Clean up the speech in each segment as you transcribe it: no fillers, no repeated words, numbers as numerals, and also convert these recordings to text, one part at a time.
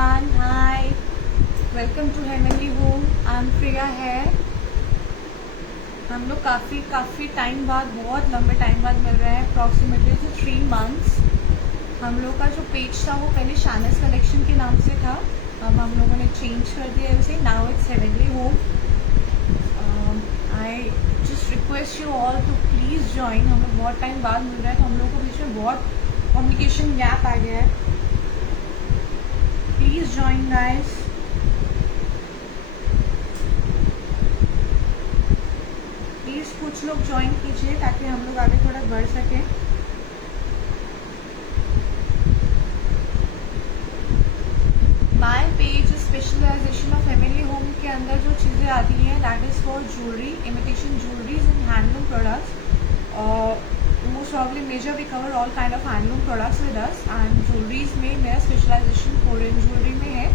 everyone. Hi. Welcome to Heavenly Home. I'm Priya है. हम लोग काफ़ी टाइम बाद, बहुत लंबे टाइम बाद मिल रहे हैं. Approximately 3 months. हम लोग का जो पेज था वो पहले शानस कलेक्शन के नाम से था. अब हम लोगों ने चेंज कर दिया उसे. Now it's heavenly home. I just request you all to please join. हम लोग बहुत टाइम बाद मिल रहे हैं तो हम लोग को बीच में बहुत कम्युनिकेशन गैप आ गया है. Please join guys. प्लीज़ कुछ लोग ज्वाइन कीजिए ताकि हम लोग आगे थोड़ा बढ़ सकें. My page specialisation of family home के अंदर जो चीज़ें आती हैं that is for jewellery, imitation jewelleries and handloom products. Most probably major we cover all kind of handloom products with us. And jewelleries में मेरा स्पेशलाइजेशन कोरियन ज्वेलरी में है.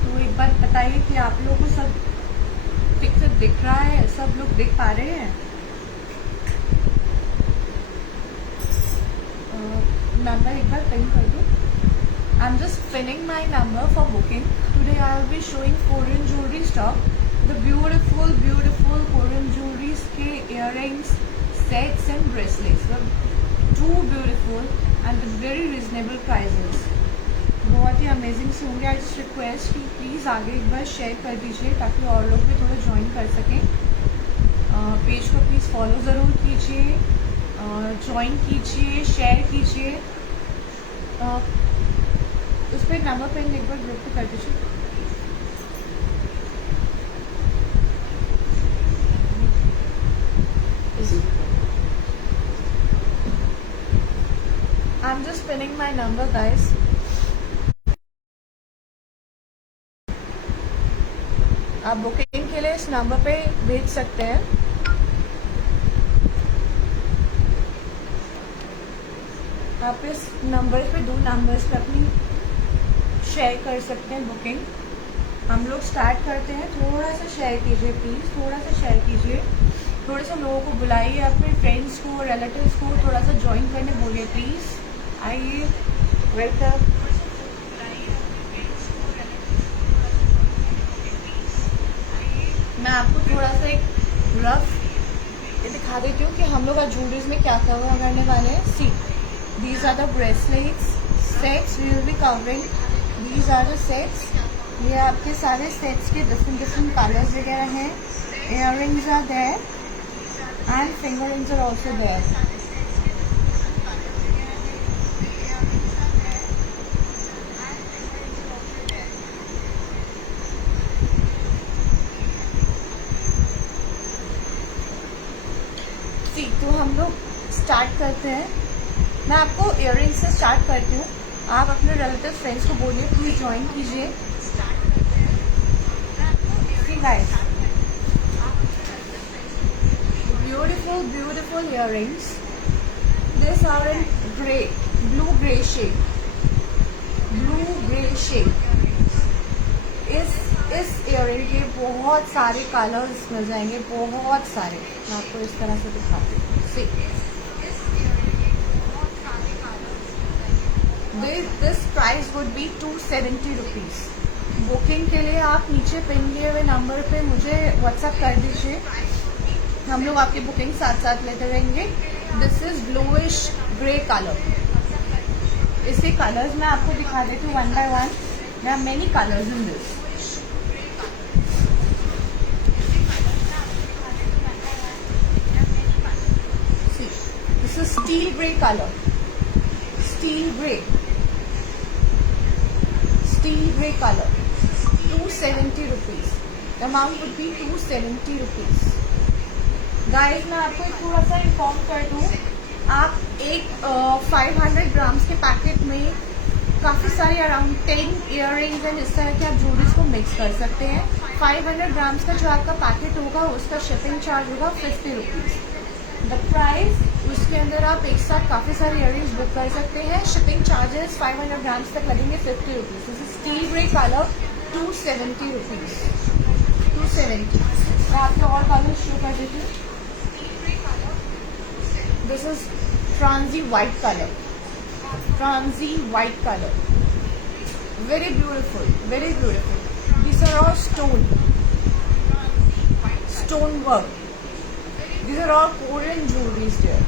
तो एक बार बताइए कि आप लोगों को सब ठीक से दिख रहा है, सब लोग देख पा रहे हैं. नंबर एक बार पिन कर दो. I'm just pinning my number for booking. Today I will be showing Korean jewelry stock. The beautiful Korean jewelries के earrings, sets and bracelets. They're too beautiful and with very reasonable prices. बहुत ही amazing से होंगे. आई just request कि please आगे एक बार share कर दीजिए ताकि और लोग भी थोड़ा ज्वाइन कर सकें. पेज को प्लीज़ फॉलो ज़रूर कीजिए, ज्वाइन कीजिए, शेयर कीजिए. उस पर नंबर पेन एक बार ग्रुप पे कर दीजिए. I am just pinning my number guys. आप बुकिंग के लिए इस नंबर पे भेज सकते हैं. आप इस नंबर पे 2 नंबर्स पे अपनी शेयर कर सकते हैं बुकिंग. हम लोग स्टार्ट करते हैं. थोड़ा सा शेयर कीजिए प्लीज़, थोड़ा सा शेयर कीजिए. थोड़े से लोगों को बुलाइए, अपने फ्रेंड्स को, रिलेटिव्स को थोड़ा सा ज्वाइन करने बोलिए प्लीज़. आइए, वेलकम. मैं आपको थोड़ा सा एक रफ ये दिखा देती हूँ कि हम लोग आज ज्वेलरीज में क्या कवर करने वाले हैं. सी, these are the bracelets, sets we will be covering. These are the sets. ये आपके सारे सेट्स के डिफरेंट कलर्स वगैरह हैं. Earrings are there and finger rings are also there. सी, तो हम लोग स्टार्ट करते हैं. मैं आपको इयररिंग से स्टार्ट करती हूँ. आप अपने रिलेटिव फ्रेंड्स को बोलिए प्लीज ज्वाइन कीजिए. Guys, beautiful earrings. This are in grey, blue grey shade. इस इयररिंग के बहुत सारे कलर्स मिल जाएंगे, बहुत सारे. मैं आपको इस तरह से दिखाती हूँ. See, this price would be 270 rupees. Booking के लिए आप नीचे पिन किए हुए नंबर पे मुझे व्हाट्सएप कर दीजिए. हम लोग आपकी बुकिंग साथ साथ लेते रहेंगे. This is bluish grey colour. इसी कलर्स मैं आपको दिखा देती हूँ one by one. There are many colours in this. This is steel grey colour. Steel gray color. 270 rupees. The amount would be 270 rupees. Guys, मैं आपको एक थोड़ा सा इन्फॉर्म कर दूँ. आप एक 500 ग्राम्स के पैकेट में काफ़ी सारे अराउंड 10 इयररिंग्स एंड इस तरह के आप ज्वेलरीज को मिक्स कर सकते हैं. 500 ग्राम्स का जो आपका पैकेट होगा उसका शिपिंग चार्ज होगा 50 रुपीज़. द प्राइस, उसके अंदर आप एक साथ काफ़ी सारे इयररिंग्स बुक कर सकते हैं. शिपिंग चार्जेस 500 ग्राम्स तक लगेंगे 50 rupees. This is steel grey colour, 270 rupees. 270. मैं आपको और कलर शो कर देती हूँ. This is fancy white colour. Very beautiful, very beautiful. These are all stone work. These are all Korean jewelries there.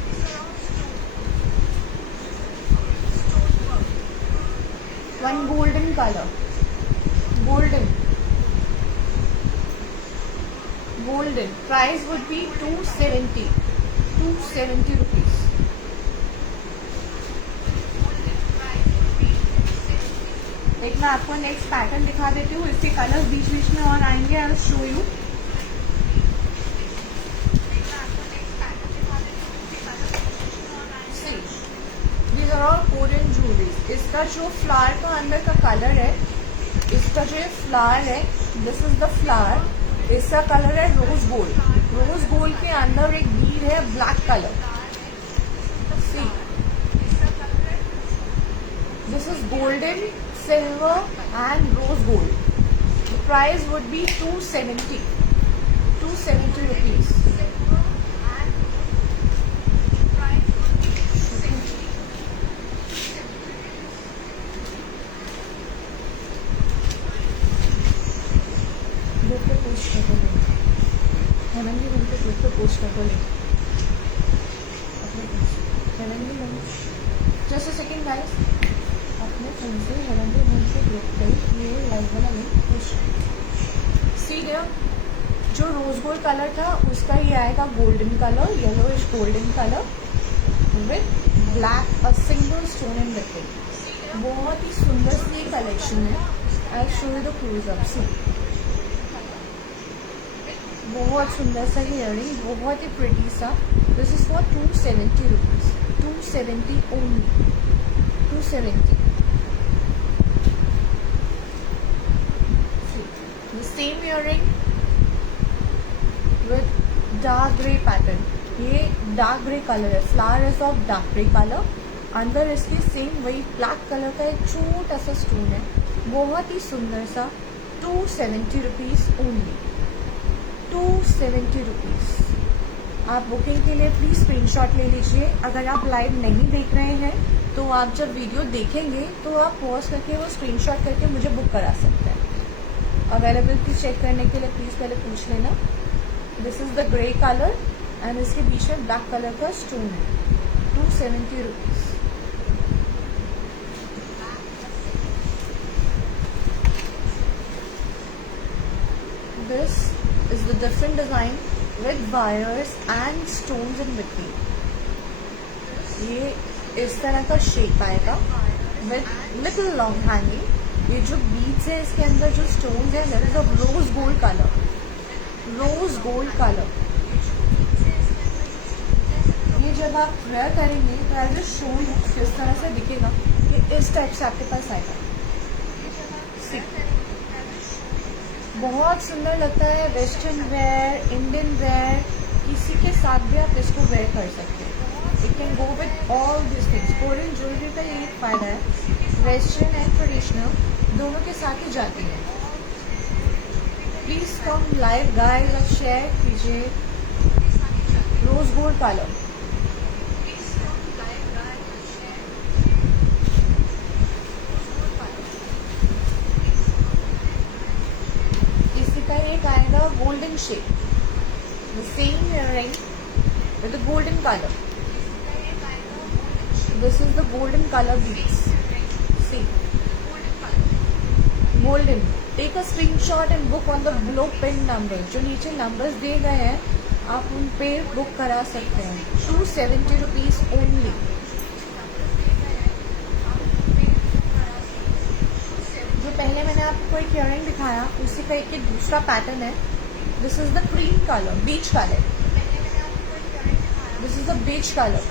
One golden color. Golden. Price would be 270. 270 rupees. एक मैं आपको next pattern दिखा देती हूँ. इसके कलर्स बीच बीच में और आएंगे. आई will show you. These are all Korean jewelries. इसका जो फ्लावर का अंदर का कलर है, इसका जो फ्लावर है, दिस इज द फ्लावर. इसका कलर है रोज गोल्ड. रोज गोल्ड के अंदर एक बीड है black colour. See, this is golden, silver and rose gold. The price would be 270 rupees. Just a second, guys. अपने फोन से heavenly home पे click करें. ये लाइव वाला लिंक पुश. सी देयर, जो रोज गोल्ड कलर था उसका ये आएगा golden colour, yellowish golden colour with black a single stone in between. बहुत ही सुंदर सी कलेक्शन है. I show you the closeup. See, बहुत सुंदर सा इयरिंग, बहुत ही प्रिटी सा. This is for 270 rupees. 270 only. 270. The same earring with dark grey pattern. ये डार्क ग्रे कलर है. Flower is of dark grey colour. अंदर इसके सेम वही ब्लैक कलर का एक छोटा सा स्टोन है. बहुत ही सुंदर सा. 270 रुपीज ओनली. 270 रुपीज. आप बुकिंग के लिए प्लीज स्क्रीनशॉट ले लीजिए. अगर आप लाइव नहीं देख रहे हैं तो आप जब वीडियो देखेंगे तो आप पॉज करके वो स्क्रीनशॉट करके मुझे बुक करा सकते हैं. अवेलेबिलिटी चेक करने के लिए प्लीज पहले पूछ लेना. This is the grey colour and इसके बीच में ब्लैक कलर का स्टोन है. 270 rupees. This is the different design with wires and stones in between. ये इस तरह का शेप आएगा with little long hanging. ये जो बीड्स है इसके अंदर जो स्टोन्स है that is of rose gold colour. Rose gold colour. ये जब आप वेयर करेंगे तो एज ए शो यू किस तरह से दिखेगा. ये इस टाइप से आपके पास आएगा. बहुत सुंदर लगता है. वेस्टर्न वेयर, इंडियन वेयर, किसी के साथ भी आप इसको वेयर कर सकते हैं. It can go with all this things. Korean jewellery का यही फायदा है. वेस्टर्न एंड ट्रेडिशनल दोनों के साथ ही जाती है. प्लीज कम लाइव गाइस और शेयर कीजिए. Rose gold colour. इसी का एक आएगा golden shape. The same earring with the golden colour. This is the golden colour beads. See, golden. Take a screenshot and book on the below pin number. जो नीचे numbers दिए गए हैं आप उन पे बुक करा सकते हैं. 270 रुपीज ओनली. जो पहले मैंने आपको एक इयरिंग दिखाया उसी का एक दूसरा पैटर्न है. This is the cream colour, beach colour. This is the beach colour.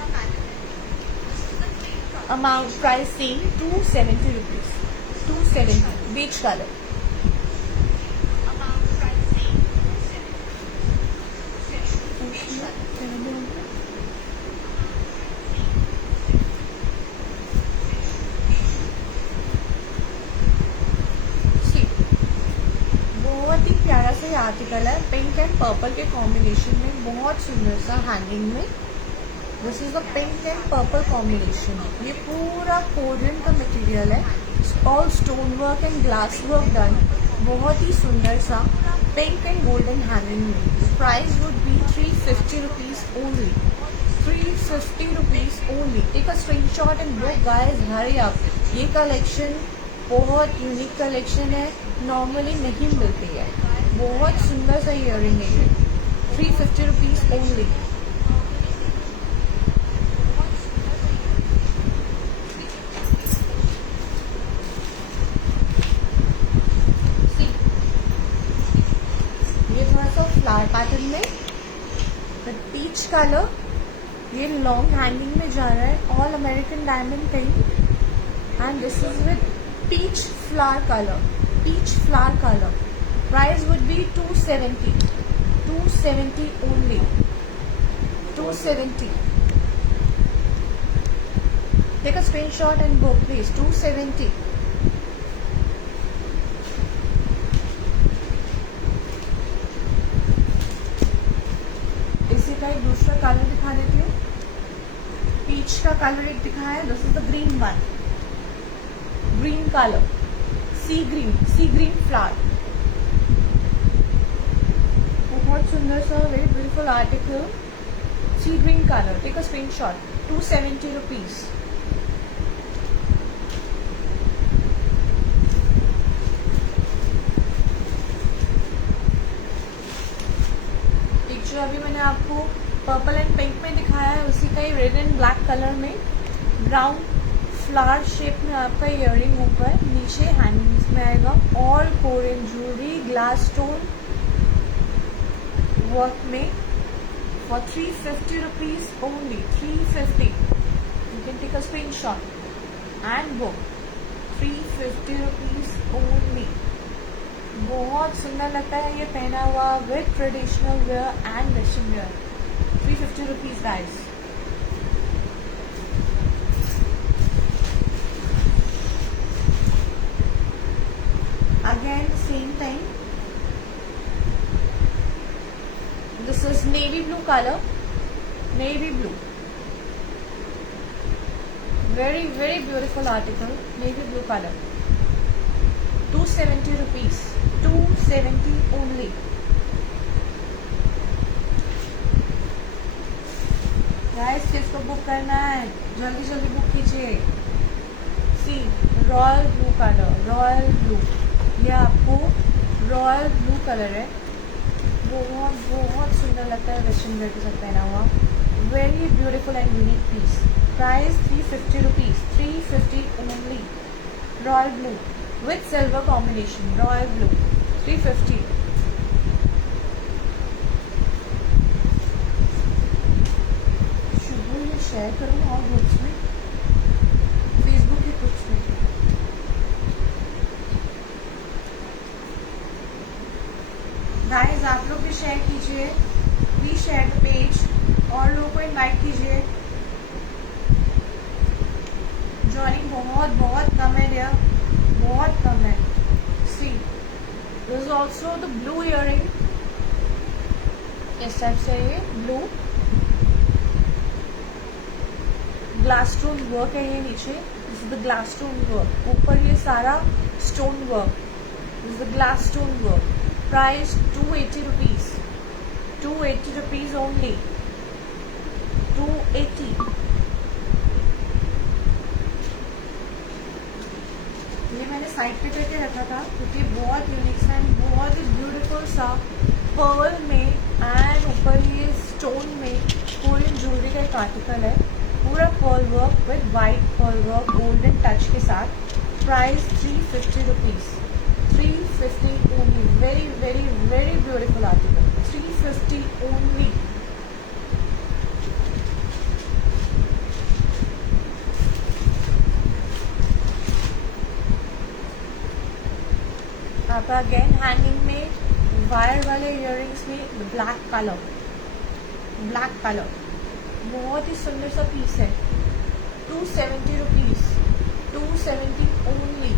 Amount price same 270 rupees. 270 beach colour. बहुत ही प्यारा सा ये आर्टिकल है. पिंक एंड पर्पल के कॉम्बिनेशन में बहुत सुंदर सा हैंगिंग में. This is the pink and purple combination. ये पूरा कोरियन का मटेरियल है, all stone work and glass work done, बहुत ही सुंदर सा पिंक एंड गोल्डन हैंगिंग में। Price would be 350 rupees only, 350 rupees only. Take a screenshot and book guys, hurry up. ये कलेक्शन बहुत यूनिक कलेक्शन है, नॉर्मली नहीं मिलती है। बहुत सुंदर सा ईयरिंग है ये, 350 रुपीज ओनली। फ्लावर पैटर्न में पीच कलर, ये लॉन्ग हैंगिंग में जा रहा है, all American diamond pink and this is with peach flower colour, peach flower colour. Price would be 270, 270 only, 270। Take a screenshot and book please, 270। एक दूसरा colour दिखा देती हूँ, पीच का कलर एक दिखाया है, this is the green one, green colour, see green flower. बहुत सुंदर सा very beautiful article, see green colour. Take a screenshot, 270 rupees. जो अभी मैंने आपको पर्पल एंड पिंक में दिखाया है, उसी का ही रेड एंड ब्लैक कलर में ब्राउन फ्लावर शेप में आपका इयरिंग ऊपर, नीचे हैंगिंग्स में आएगा, all Korean jewellery glass stone work में, for 350 rupees only, 350। You can take a screenshot and book, 350 rupees only. बहुत सुंदर लगता है ये पहना हुआ with traditional wear and western wear, 350 rupees guys. Again same thing, this is navy blue colour, navy blue, very very beautiful article, navy blue colour, 270 rupees, 270 only. Guys किसको book करना है जल्दी जल्दी बुक कीजिए। See royal blue colour, royal blue, ये आपको royal blue colour है, बहुत बहुत सुंदर लगता है वेस्टर्न वेयर के साथ पहना हुआ, very beautiful and unique piece. Price 350 rupees, 350 only. Royal blue with silver combination, royal blue, 350। शुभ ये शेयर करूँ और ग्रुप्स में, फेसबुक के ग्रुप्स में। गाइस आप लोग भी शेयर कीजिए, प्लीज शेयर द पेज, और लोगों को इनवाइट कीजिए। ज्वाइनिंग बहुत बहुत कम है यार, बहुत कम है। सी this is also the blue earring, इस टाइप से ये ब्लू ग्लास स्टोन वर्क है, ये नीचे this is the glass stone work, ऊपर ये सारा stone work, this is the glass stone work. Price 280 rupees, 280 rupees only, 280। ये मैंने साइड पे करके रखा था क्योंकि बहुत यूनिक सा एंड बहुत ही ब्यूटीफुल सा पर्ल में एंड ऊपर ये स्टोन में कोरियन ज्वेलरी का एक आर्टिकल है, पूरा pearl work with white pearl work golden touch के साथ। Price 350 rupees, 350 only, very very very beautiful article, 350 only. आप अगेन हैंगिंग में वायर वाले इयरिंग्स में ब्लैक कलर, ब्लैक कलर, बहुत ही सुंदर सा पीस है, 270 रुपीज, 270 ओनली।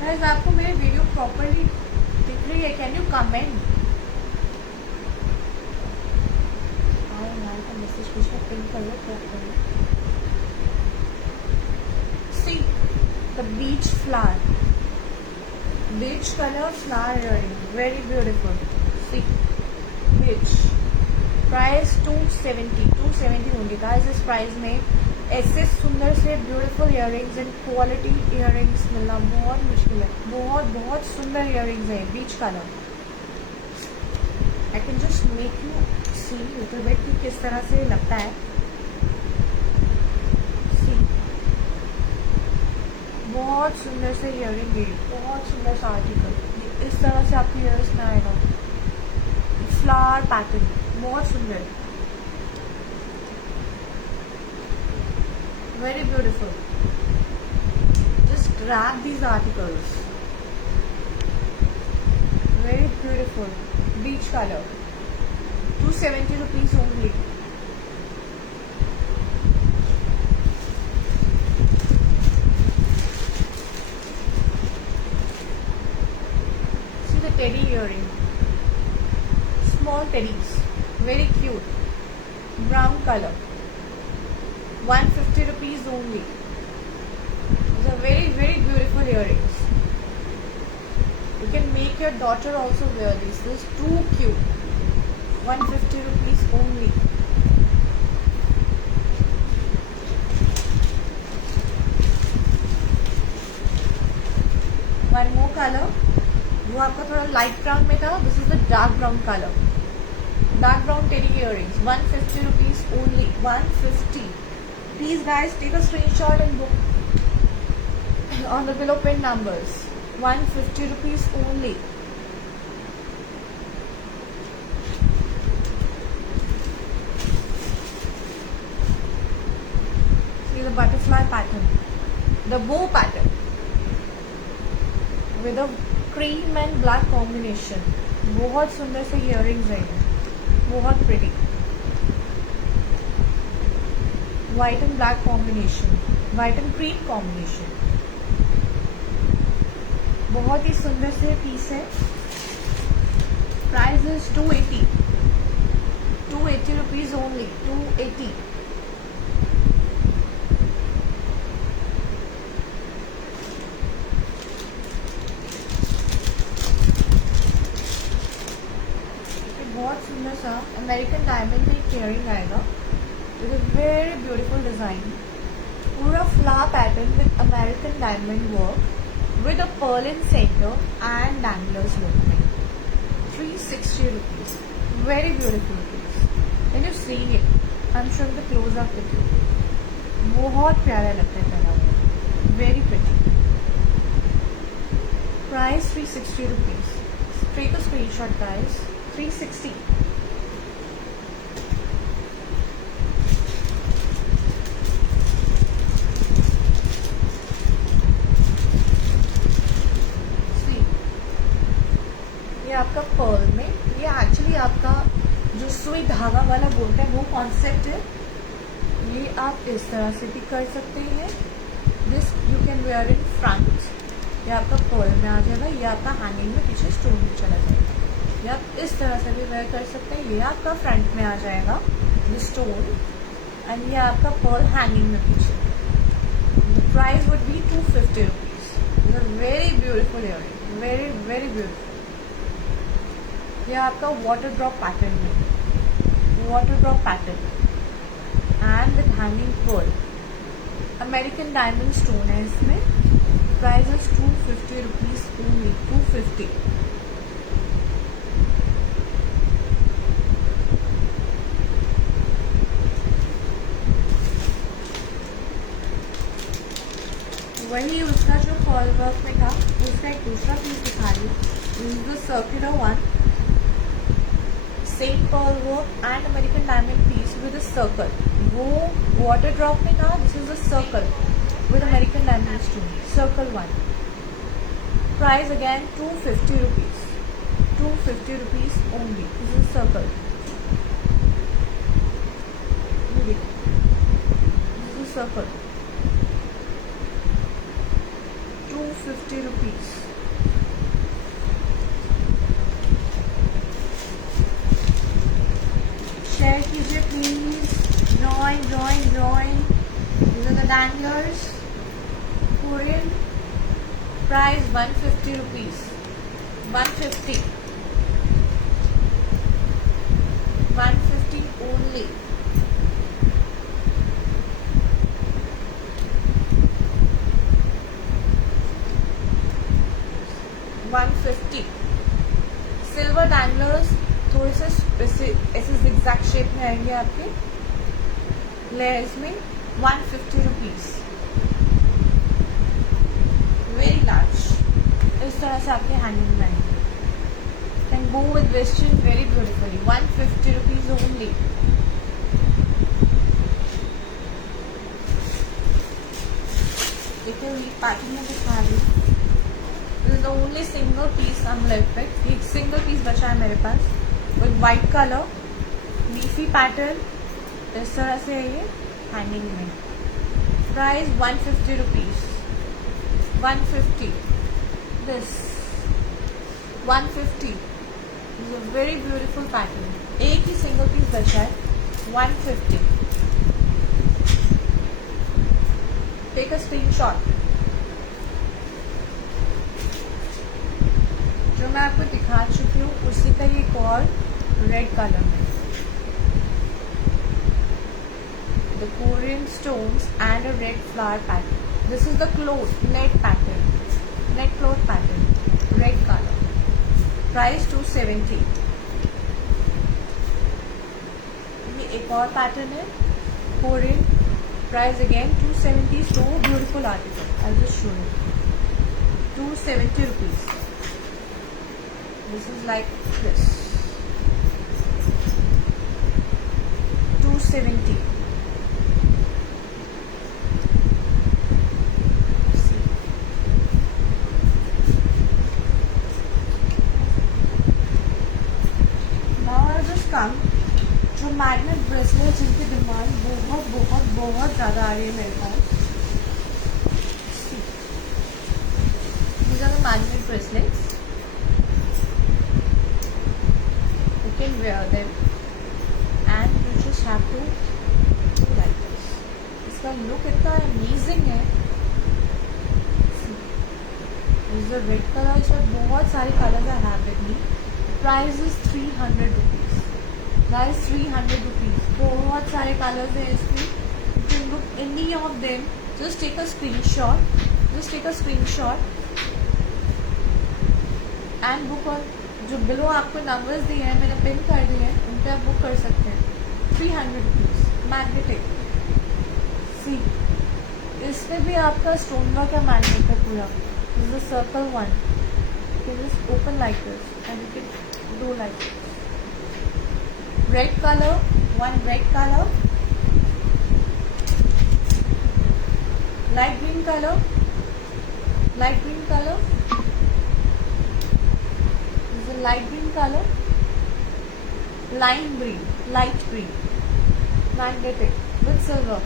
गाइस आपको मेरी वीडियो प्रॉपरली दिख रही है? Can you comment? Pink colour, see the beach flower, beach color flower earring, very beautiful. See, beach. Price 270 only, guys. इस price में ऐसे सुंदर से beautiful earrings and quality earrings मिलना बहुत मुश्किल है. बहुत बहुत सुंदर earrings हैं, beach color. I can just make you see little bit कि किस तरह से लगता है. बहुत सुंदर से इयरिंग है, बहुत सुंदर सा आर्टिकल इस तरह से आपके इयर्स में आएगा. फ्लावर पैटर्न बहुत सुंदर, very beautiful. Just grab these articles, very beautiful. Beach colour, 270 rupees only. Teddy earring, small teddies, very cute, brown color, 150 rupees only. These are very very beautiful earrings. You can make your daughter also wear this. This is too cute. 150 rupees only. One more color. वो आपका थोड़ा light brown में था. This is the dark brown colour, dark brown teddy earrings, 150 rupees only. 150. Please guys take a screenshot and book on the below pin numbers. 150 rupees only. See the butterfly pattern, the bow pattern with a cream and black combination. बहुत सुंदर से earrings हैं, बहुत pretty. White and black combination, white and cream combination. बहुत ही सुंदर से piece है. Price is 280. 280 rupees only. 280. बहुत सुंदर सा अमेरिकन डायमंड का एक इयरिंग आएगा. It is very beautiful design. पूरा flower pattern with American diamond work with a pearl in centre and danglers look. 360 rupees. Very beautiful piece. Can you see it? I am showing the close up with you. बहुत प्यारा लगता है पहना हुआ. Very pretty. Price 360 rupees. Take a screenshot guys. 360. ये आपका Perl में, ये एक्चुअली आपका जो सुई धागा वाला बोलते हैं वो कॉन्सेप्ट है. ये आप इस तरह से भी कर सकते हैं. This you can wear in front. ये आपका पर्ल में आ जाएगा. ये आपका हैंगिंग में पीछे स्टोन में चला जाएगा. ये आप इस तरह से भी वेयर कर सकते हैं. ये आपका फ्रंट में आ जाएगा ये स्टोन, एंड ये आपका पर्ल हैंगिंग में पीछे. The price would be 250 rupees. Very beautiful earring, very very beautiful. ये आपका वाटर ड्रॉप पैटर्न में, water drop pattern and with hanging pearl. American diamond stone है इसमें. Price is 250 rupees only. 250. वही उसका जो फॉल वर्क में था उसका एक दूसरा पीस दिखा रही हूँ. This is the circular one, same pearl work and American diamond peace with a circle. वो वाटर ड्रॉप में था. This is a circle with American diamond stone. Circle one. Price again 250 rupees. 250 rupees only. This is circle. This is circle. 250 rupees. Share कीजिए please. join. These are the danglers. Korean. Price 150 rupees. 150. 150 only. $150. Silver danglers थोड़े से ऐसे zigzag shape में आएंगे आपके layers में. 150 rupees. Very large. इस तरह से आपके हैंगिंग में आएंगे. Can go with western very beautifully. 150 rupees only. देखिए ये पैटर्न में दिखा रही. This is the only single piece I am left with. एक सिंगल पीस बचा है मेरे पास with white colour. Leafy pattern इस तरह से है ये हैंगिंग में. Price 150 rupees. 150. This 150. This a very beautiful pattern. एक ही सिंगल पीस बचा है. 150. Take a screenshot. जो मैं आपको दिखा चुकी हूँ उसी का ये और रेड कलर में. The Korean stones and a red flower pattern. This is the cloth net pattern. Net cloth pattern. Red color. Price 270. ये एक और पैटर्न है Korean. Price again 270. So beautiful article. I'll just show you. 270 rupees. This is like this. 270. काम जो magnet bracelet जिनकी demand बहुत बहुत बहुत ज़्यादा आ रही है मेरे पास. These are the magnet bracelets. You can wear them and you just have to do like this. इसका लुक इतना अमेजिंग है. This is a red color. इसमें बहुत सारे colours I have with me. Price is 300 rupees. Price 300 rupees. बहुत सारे colours हैं इसमें. You can look any of them. Just take a screenshot. Just take a screenshot and book on. जो below आपको numbers दिए हैं मैंने पिन कर दिए हैं उन पर आप बुक कर सकते हैं. 300 rupees. मैग्नेटिक. सी इसमें भी आपका स्टोन वर्क है मैग्नेट का पूरा. This is a circle one. You can just open like this and you can do like this. Red color, one red color, light green color, light green color. This is a light green color, lime green, light green, magnetic with silver.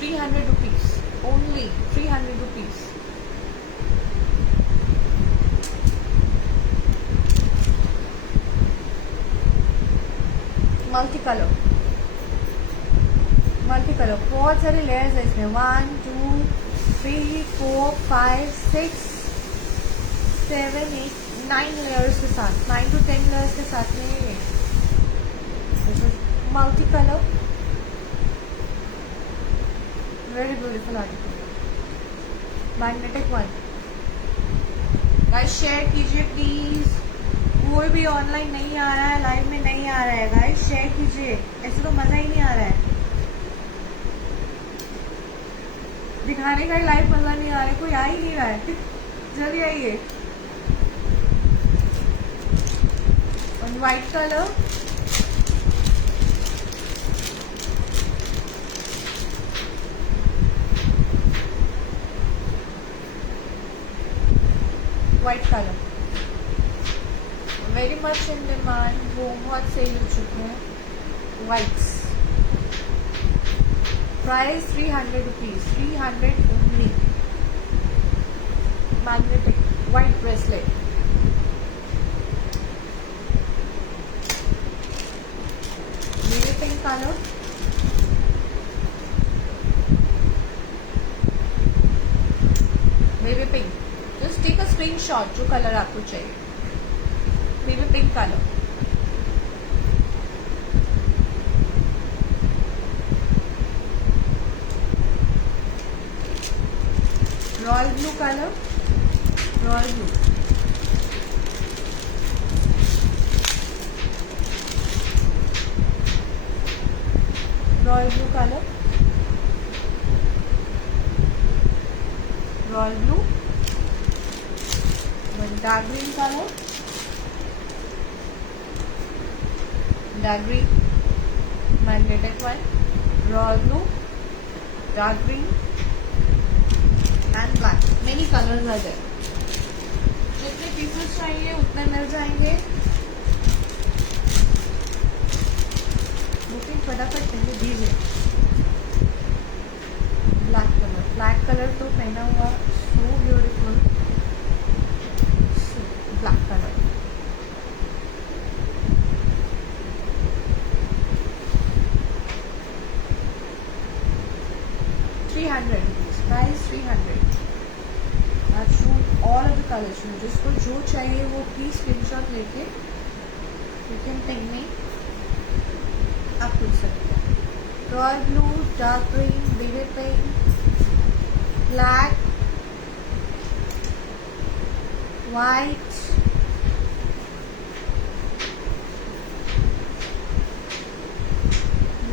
300 rupees only. 300 rupees. Multi colour बहुत सारे layers है इसमें. 1 2 3 4 5 6 7 8 9 layers के साथ. 9 to 10 layers के साथ में ये multi colour. Very beautiful article. Magnetic one. Guys share कीजिए प्लीज. कोई भी ऑनलाइन नहीं आ रहा है, लाइव में नहीं आ रहा है गाइस. शेयर कीजिए. ऐसे तो मजा ही नहीं आ रहा है. दिखाने का ही लाइव मजा नहीं आ रहा है. कोई आ ही नहीं रहा है. जल्दी आइए. और white colour. White colour very much in demand. बहुत सेल हो चुके हैं. Whites. Price 300 rupees. 300 only. Magnetic white bracelet. Navy pink color. Screenshot जो कलर आपको चाहिए, baby pink colour, royal blue colour, royal blue, royal blue colour, royal blue, dark green colour, dark green, magnetic one, royal blue, dark green and black. Many colours आ जाए, जितने pieces चाहिए उतने मिल जाएंगे. Booking फटाफट पहले दीजिए. ब्लैक कलर, ब्लैक कलर तो पहना हुआ so beautiful. Black colour, ₹300 price 300. आप shoot all of the colours में जिसको जो चाहिए वो प्लीज स्क्रीनशॉट लेके यू कैन पिंग मी. आप पूछ सकते हैं. Royal blue, dark green, baby pink, black, white,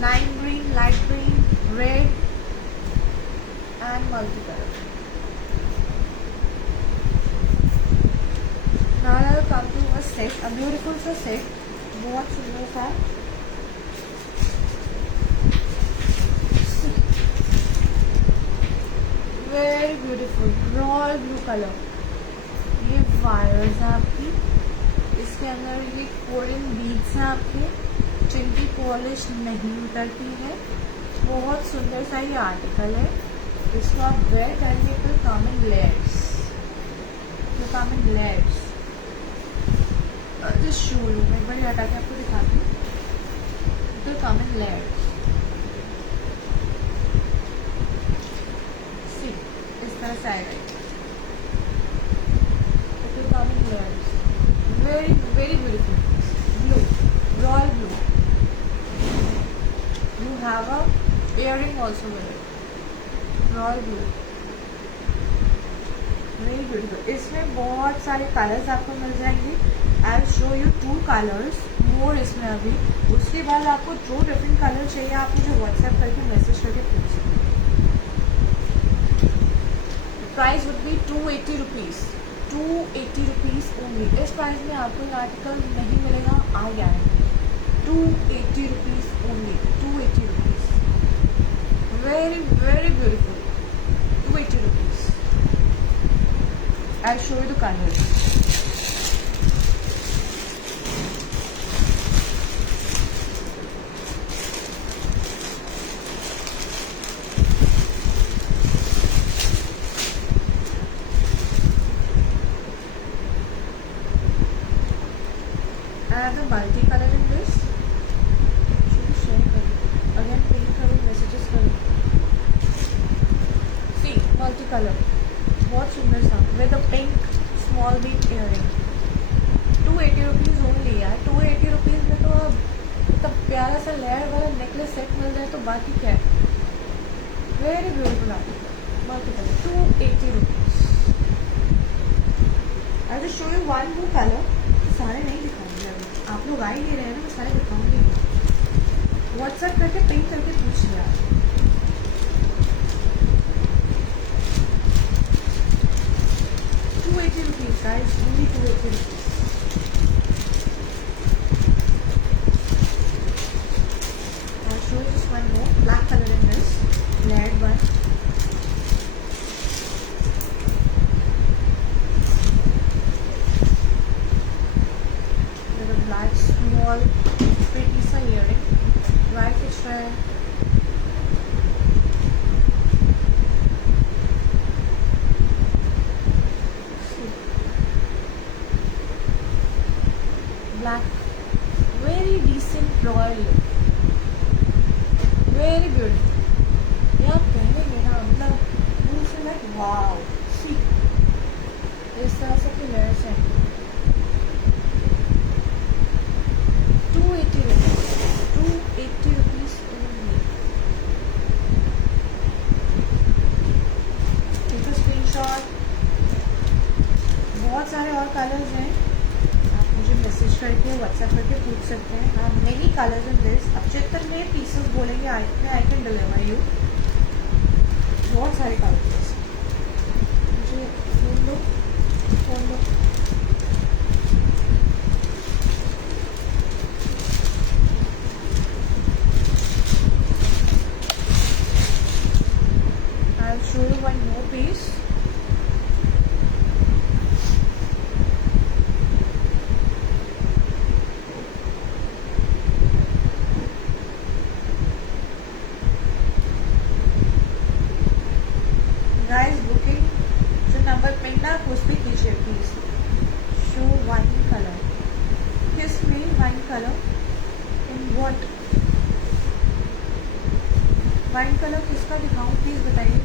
lime green, light green, red and multi colour. Now I will come to a set, a beautiful सा set, बहुत सुंदर सा. Very beautiful royal blue colour. ये wires हैं आपकी, इसके अंदर ये कोरियन बीड्स हैं आपके, जिनकी पॉलिश नहीं उतरती है. बहुत सुंदर सा ये आर्टिकल है. इसको आप वेयर करने पर कम इन लेयर्स, तो कम इन लेयर्स. दिस शू मैं एक बार हटा के आपको दिखाती हूँ. तो कम इन लेयर्स. सी इस तरह से आएगा. तो come in layers. Very very beautiful blue, royal blue. You have a earring also with it. Royal blue, very beautiful. इसमें बहुत सारे कलर्स आपको मिल जाएंगे. I will show you 2 colours more इसमें अभी. उसके बाद आपको जो डिफरेंट कलर चाहिए आप मुझे व्हाट्सएप करके मैसेज करके पूछ सकते हैं. Price would B ₹280. ₹280 ओनली. इस प्राइस में आपको ये आर्टिकल नहीं मिलेगा. I guarantee. ₹280 only. ₹280. Very very beautiful. ₹280. I show you the colours. I have the multi-color in this. Should share करूँ again ping करूँ messages करूँ. See multi-color बहुत सुंदर सा with a pink small bead earring. ₹280 only यार. ₹280 में तो अब इतना प्यारा सा लेयर वाला नेकलेस सेट मिल जाए तो बाकी क्या है. Very beautiful article. multi-color ₹280. I will show you one more color. सारे नहीं दिखाऊंगी अभी. आप लोग आ ही नहीं रहे हैं ना, मैं सारे दिखाऊंगी. व्हाट्सएप करके पिंक करके पूछ लिया. ₹280 guys, only ₹280. I'll show you just one more black color in this layered one. With a black small pretty सा earring, right is red. Black, very decent royal look, very beautiful. ये आप पहनेंगे ना मतलब मुझे like wow. See इस तरह से जितने पीसेस बोलेंगे आई कैन डिलीवर यू। बहुत सारे कलर्स मुझे फोन दो। I'll show you one more piece. Guys, booking जो नंबर पिन ना उस पे कीजिए प्लीज। शो वन कलर, किस में one colour in what? Wine colour किसका दिखाऊं प्लीज बताइए।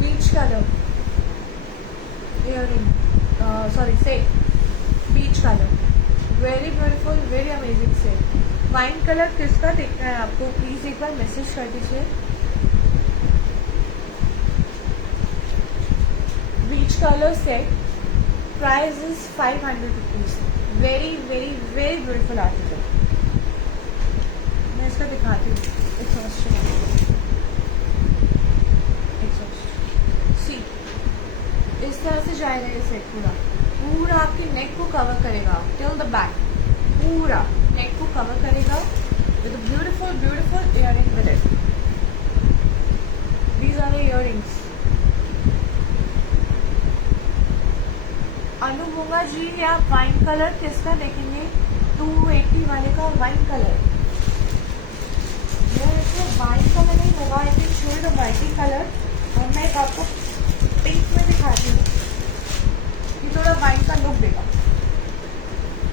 Peach colour earring, sorry set, peach colour, very beautiful, very amazing set. Wine colour किसका देखना है आपको प्लीज एक बार मैसेज कर दीजिए। Peach colour set, price is 500 rupees. Very very very beautiful article. मैं इसका दिखाती हूँ। सी इस तरह से जाएगा ये सेट पूरा पूरा आपके नेक को कवर करेगा टिल द बैक, पूरा नेक को कवर करेगा with beautiful beautiful earring with it. These are the earrings. अनुमुंगा जी, ये आप वाइन कलर किसका देखेंगे? 280 वाले का वाइन कलर। वाइन कलर नहीं होगा, I think show the whitey colour. और मैं एक आपको पिंक में दिखाती हूँ, ये थोड़ा वाइन का लुक देगा।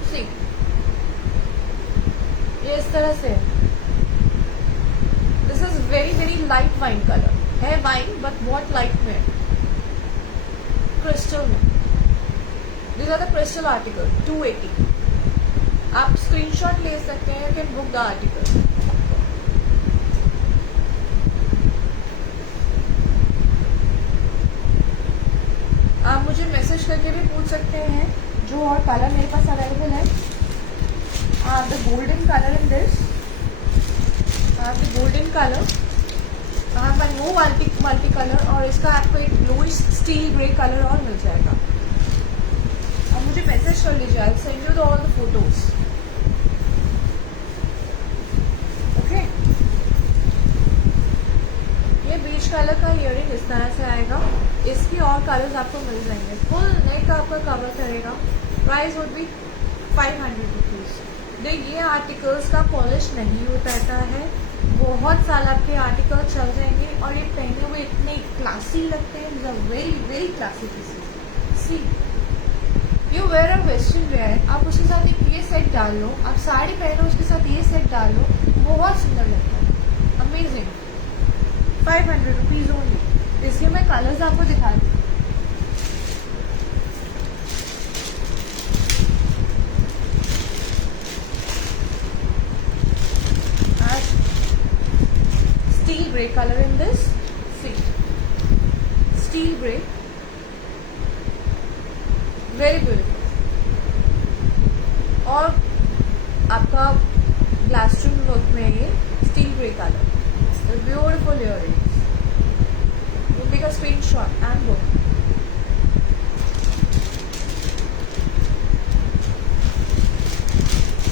सी ये इस तरह से, this is very very light wine colour है। वाइन बट बहुत लाइट में, क्रिस्टल में। These are the crystal article, 280. आप स्क्रीनशॉट ले सकते हैं, you can book the article. आप मुझे मैसेज करके भी पूछ सकते हैं जो और कलर मेरे पास अवेलेबल है। The golden colour in this, the golden colour, no multi colour, और इसका आपको एक ब्लूइश स्टील ग्रे कलर और मिल जाएगा। मुझे मैसेज कर लीजिए, I send you all the photos. Okay, ये बीच कलर का इयरिंग इस तरह से आएगा। इसकी और कलर्स आपको मिल जाएंगे। फुल नेक आपका कवर करेगा। Price would B 500 rupees. देखिए, आर्टिकल्स का पॉलिश नहीं उतरता है, बहुत साल आपके आर्टिकल चल जाएंगे और ये पहने हुए इतने क्लासी लगते हैं। Very very classy pieces. See you wear a western wear, आप उसके साथ एक ये सेट डाल लो, आप साड़ी पहनो उसके साथ ये सेट डाल लो, बहुत सुंदर लगता है। अमेजिंग। 500 rupees only. इसके मैं कलर्स आपको दिखा दूँ। Steel grey colour in this, see steel grey, very beautiful. और आपका ग्लास वर्क में ये steel grey colour, beautiful earrings. You take a screenshot and book.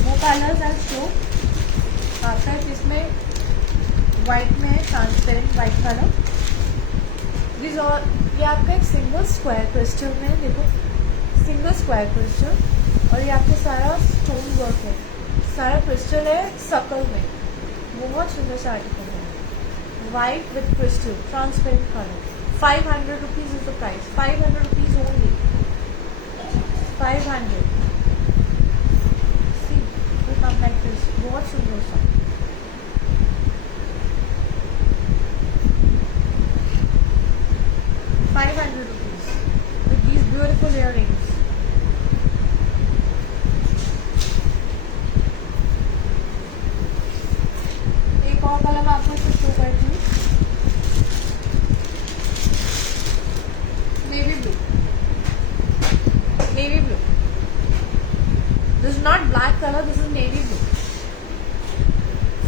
वो कलर्स आर शो आपका, इसमें व्हाइट में है, ट्रांसपेरेंट व्हाइट कलर। दिस और ये आपका एक सिंगल स्क्वायर क्रिस्टल में, देखो सिंगल स्क्वायर क्रिस्टल, और ये आपके सारा स्टोन वर्क है, सारा क्रिस्टल है सर्कल में। बहुत सुंदर सा आर्टिकल है, white with crystal, transparent colour. 500 rupees is the price. 500 rupees only. 500। See like this, बहुत सुंदर सा। ₹500 with these beautiful earrings. एक और कलर मैं आपको इसको शो करती हूँ, navy blue. This is not black colour, this is navy blue.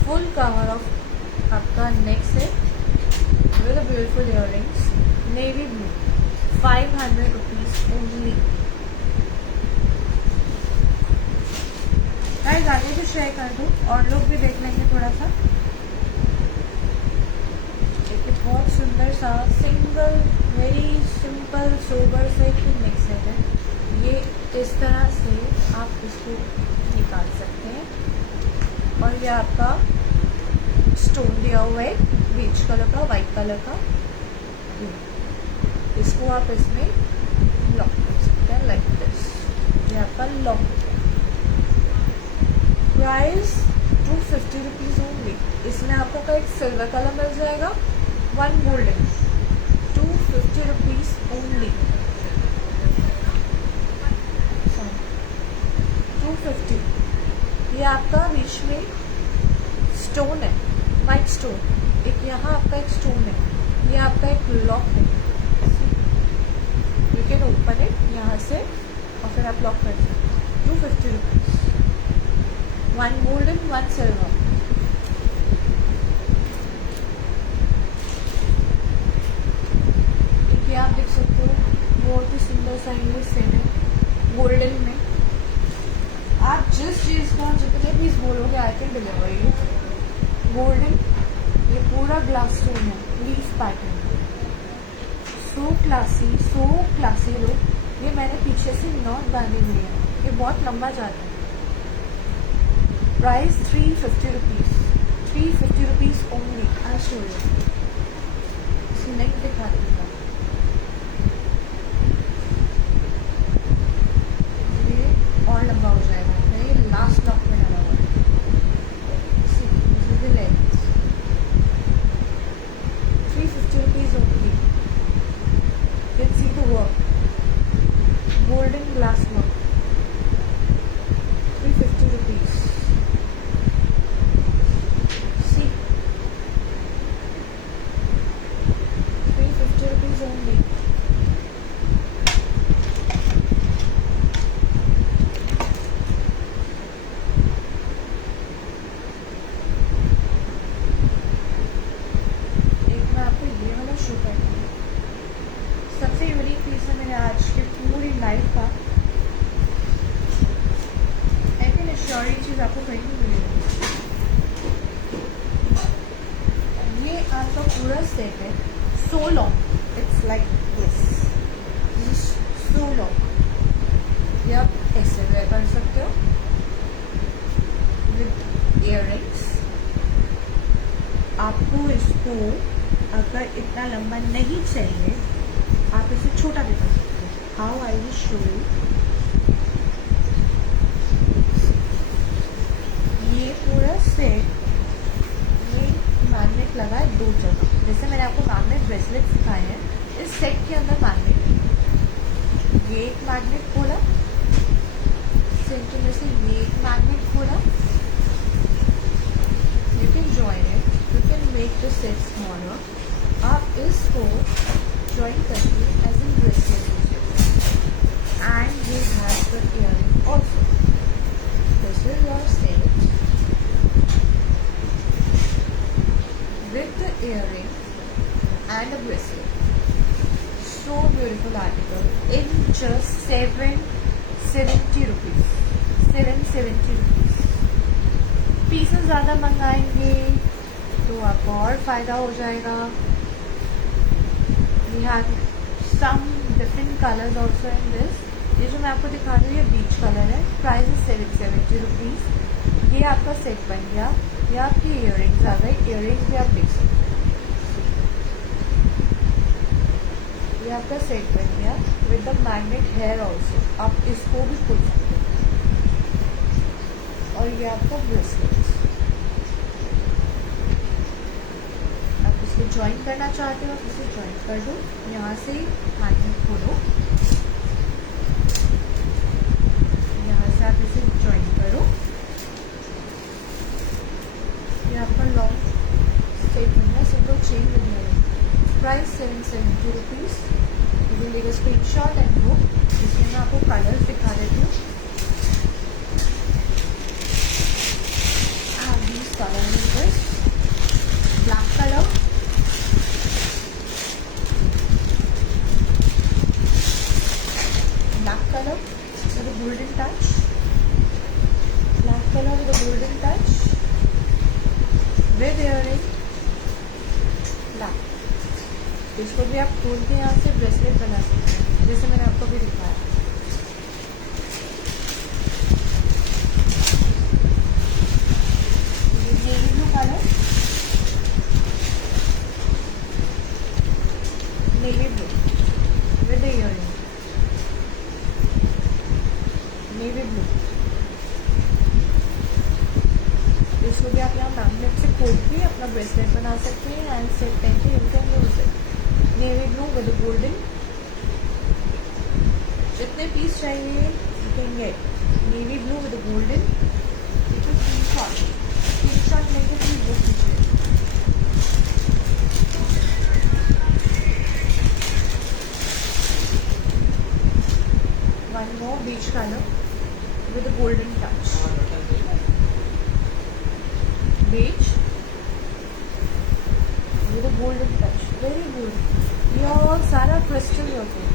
Full cover of आपका neck set with a beautiful earrings, navy blue, 500 rupees only. Guys आगे भी शेयर कर दूँ और लोग भी देख लेंगे थोड़ा सा. एक बहुत सुंदर सा सिंगल वेरी सिंपल सोबर से नेक सेट है. ये इस तरह से आप इसको निकाल सकते हैं और ये आपका स्टोन दिया हुआ है बीच कलर का, वाइट कलर का. इसको आप इसमें लॉक कर सकते हैं लाइक दिस. ये आपका लॉक. Price 250 rupees only. इसमें आपको एक सिल्वर कलर मिल जाएगा, 1 गोल्डन. 250 rupees only. 250. ये आपका बीच में स्टोन है, वाइट स्टोन. एक यहाँ आपका एक स्टोन है, ये आपका एक लॉक है. यू कैन ओपन इट यहाँ से और फिर आप लॉक कर सकते हैं. 250 रुपीज. 1 golden 1 silver. ये आप देख सकते हो बहुत ही सुंदर सा ये सेट है गोल्डन में. आप जिस चीज़ का जितने पीस बोलोगे I can deliver you. Golden, ये पूरा ग्लास स्टोन है, leaf pattern. So classy look. ये मैंने पीछे से नॉट बांधी हुई है, ये बहुत लंबा जाता है. Price 350 rupees. 350 rupees only. I show you. इसकी नेक दिखा दूँगा. ये और लंबा हो जाएगा. ये लास्ट लॉक में डाला हुआ है. This is the length. 350 rupees only. Let's see the work. Golden glass work. 350 rupees. See. 350 rupees only. सबसे यूनिक पीस है मेरे आज की पूरी लाइफ का. आई कैन एश्योर ये चीज़ आपको कहीं नहीं मिलेगी. ये आपका पूरा सेट है. So long. It's like this. So long. ये आप ऐसे वेयर कर सकते हो विद इयररिंग्स. आपको इसको अगर इतना लंबा नहीं चाहिए आप इसे छोटा भी कर सकते हो. How I will show you. ये पूरा सेट में मैग्नेट लगा है 2 जगह. जैसे मैंने आपको मैग्नेट ब्रेसलेट सिखाए हैं, इस सेट के अंदर मैग्नेट है. ये एक मैग्नेट खोला, सेंटर में से ये एक मैग्नेट खोला. You can join it. You can make the set smaller. आप इसको ज्वाइन करके एज इन ब्रेसलेट एंड ये has the earring also. This is your set with the earring and a bracelet. So beautiful article in just 770 rupees. 770 rupees. Pieces ज़्यादा मंगाएंगे तो आपको और फ़ायदा हो जाएगा. We have some different colors also in this. ये जो मैं आपको दिखा रही हूँ ये बीच कलर है. Price is 770 rupees. ये आपका सेट बन गया. ये आपकी इयररिंग्स आ गए. इयररिंग्स भी आप देख सकते हैं. ये आपका सेट बन गया with the magnet hair also. आप इसको भी खोल सकते हैं. और ये आपका ब्रेसलेट. आप इसको ज्वाइन करना चाहते हो तो इसे ज्वाइन कर दो. यहाँ से मैग्नेट खोलो. यहाँ से आप इसे ज्वाइन करो. ये आपका लॉन्ग सेट बन गया. सिंगल चेन बन गया. Price 770 rupees. You will take a screenshot and book. इसमें मैं आपको कलर्स दिखा देती हूँ. color is this? Black color. Black color with a golden touch. Black color with a golden touch. With earring. Black. इसको भी आप खोल के यहाँ से ब्रेसलेट बना सकते हैं, जैसे मैंने आपको भी दिखाया. Navy blue colour, navy blue with earring, navy blue. इसको भी आप यहाँ मैग्नेट से खोल के अपना ब्रेसलेट बना सकते हैं एंड सेट पहन के you can use it. Navy blue with golden. जितने पीस चाहिए you can get. Navy blue with golden. Screenshot लेके प्लीज बुक कीजिए. One more beach colour with golden touch. Beach with golden touch. Very good. ये और सारा crystal होते हैं,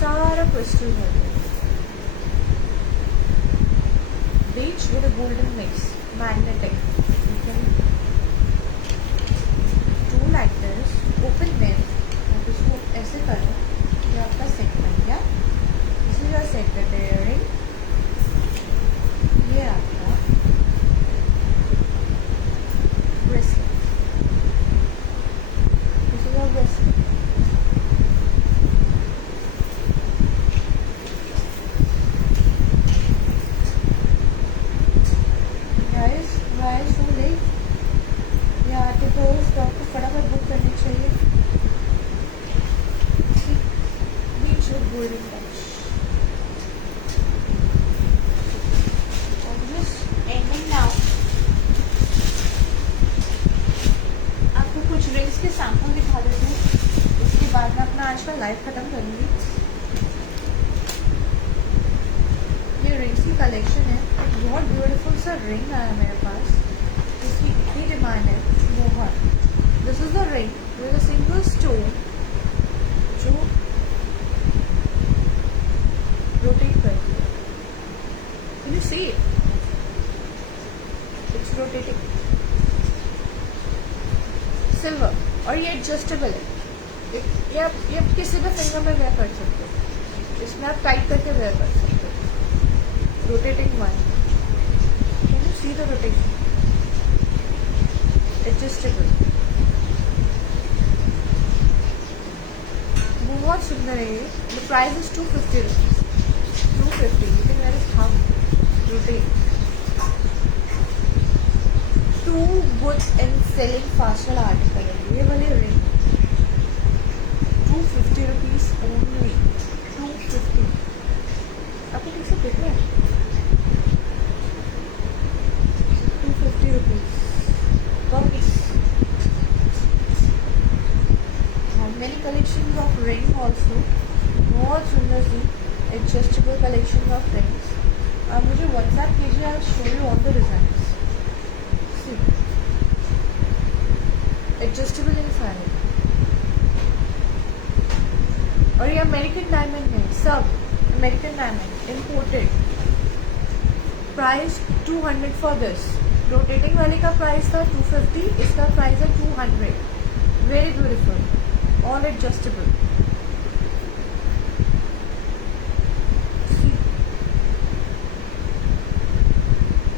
सारा क्रिस्टल होते हैं. Peach with golden mix. Magnetic. You can do like this. Open them. और इसको ऐसे करो. ये आपका सेट बन गया. This is your set earring. ये आपका bracelet. This is your bracelet. Guys, so late. ये आते तो स्टॉक को फटाफट बुक करनी चाहिए. Peach with golden touch. Just ending now. आपको कुछ रिंग्स के सैंपल दिखा देती हूँ, उसके बाद मैं अपना आज का लाइव खत्म करूँगी. ये रिंग्स की कलेक्शन है. बहुत ब्यूटीफुल सा रिंग आया मेरे पास, इसकी इतनी डिमांड है बहुत. This is the ring with a single stone जो रोटेट करती है. Can you see it? It's rotating. Silver. और ये एडजस्टेबल है. ये आप किसी भी फिंगर में वेयर कर सकते हो. इसमें आप टाइट करके वेयर कर सकते हो. Rotating one. See the rotation. Adjustable. बहुत सुंदर है ये. The price is 250 rupees. 250. You can wear it thumb. Rotate. Too good in selling fast वाला आर्टिकल है ये वाले रिंग. 250 rupees only. 250. आपको कैसे देख रहे हैं? 250 rupees per piece. Many collections of ring also. बहुत सुंदर सी adjustable collection of rings. आप मुझे WhatsApp कीजिए. I'll show you all the designs. See, adjustable inside. और ये अमेरिकन डायमंड है. सब American diamond imported. Price 200 for this. Rotating वाले का प्राइस था 250. इसका प्राइस है 200. Very beautiful. All adjustable.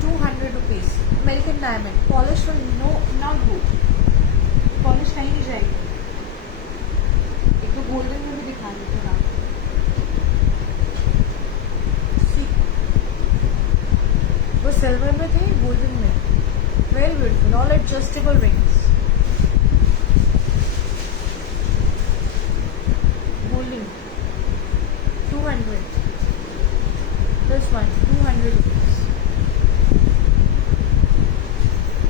200 rupees. American diamond. Polish will not go. Polish कहीं नहीं जाएगी. एक तो गोल्डन में भी दिखा देते हैं आपको. वो सिल्वर में थे, गोल्डन में. Very beautiful. All adjustable rings. Golden 200. This one 200 rupees.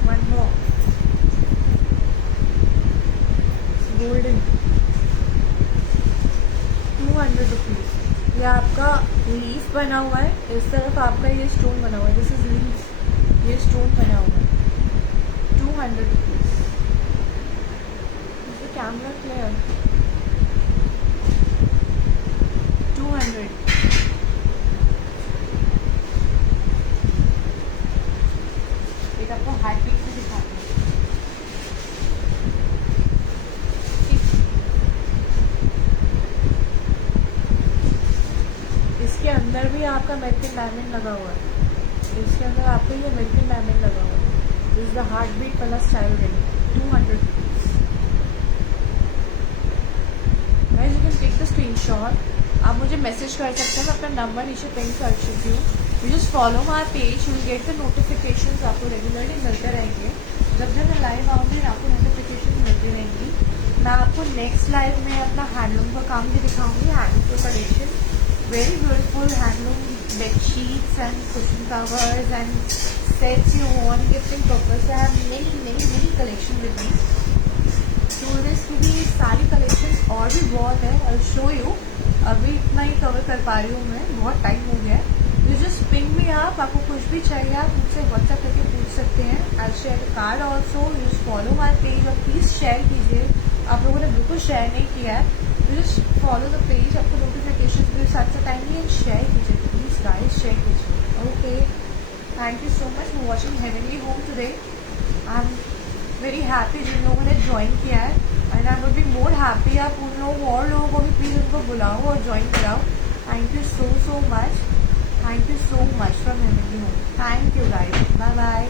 One more. Golden. 200 rupees. ये आपका लीफ बना हुआ है. इस तरफ आपका ये स्टोन बना हुआ है. This is leaf. ये स्टोन बना हुआ है. 200 rupees. Is the camera clear? 200. एक आपको हाई पीक में दिखाते हैं. इसके अंदर भी आपका मेल्किंग डायमंड लगा हुआ है. इसके अंदर आपको ये मेल्किंग डायमंड लगा हुआ है. This is the heart beat plus style ring. 200 rupees. Guys you can take the screenshot. आप मुझे मैसेज कर सकते हैं. मैं अपना नंबर नीचे पिन कर चुकी हूँ. You just follow my page. You get the notifications. आपको रेगुलरली मिलते रहेंगे. जब जब मैं लाइव आऊँगी आपको नोटिफिकेशन मिलती रहेंगी. मैं आपको नेक्स्ट लाइव में अपना हैंडलूम का काम भी दिखाऊंगी. हैंडलूम का collection, very beautiful handloom bed sheets and cushion covers and sets you want gifting purpose. I have many collection with me. Tourist की भी सारी कलेक्शन और भी बहुत है. I show you. अभी इतना ही कवर कर पा रही हूँ मैं. बहुत टाइम हो गया है. यू जस्ट पिंग में आपको कुछ भी चाहिए आप मुझसे व्हाट्सएप करके पूछ सकते हैं. I share the card also. You follow my page और प्लीज़ शेयर कीजिए. आप लोगों ने बिल्कुल शेयर नहीं किया है. You just follow the page. आपको नोटिफिकेशन के साथ साथ आएंगे. एंड शेयर कीजिए प्लीज़ गाइस. शेयर कीजिए. Okay, thank you so much for watching heavenly home today. I am very happy जिन लोगों ने ज्वाइन किया है. And I would be more happy आप उन लोगों और लोगों को भी प्लीज़ उनको बुलाओ और ज्वाइन कराओ. Thank you so much. Thank you so much from Heavenly Home. Thank you guys. Bye bye.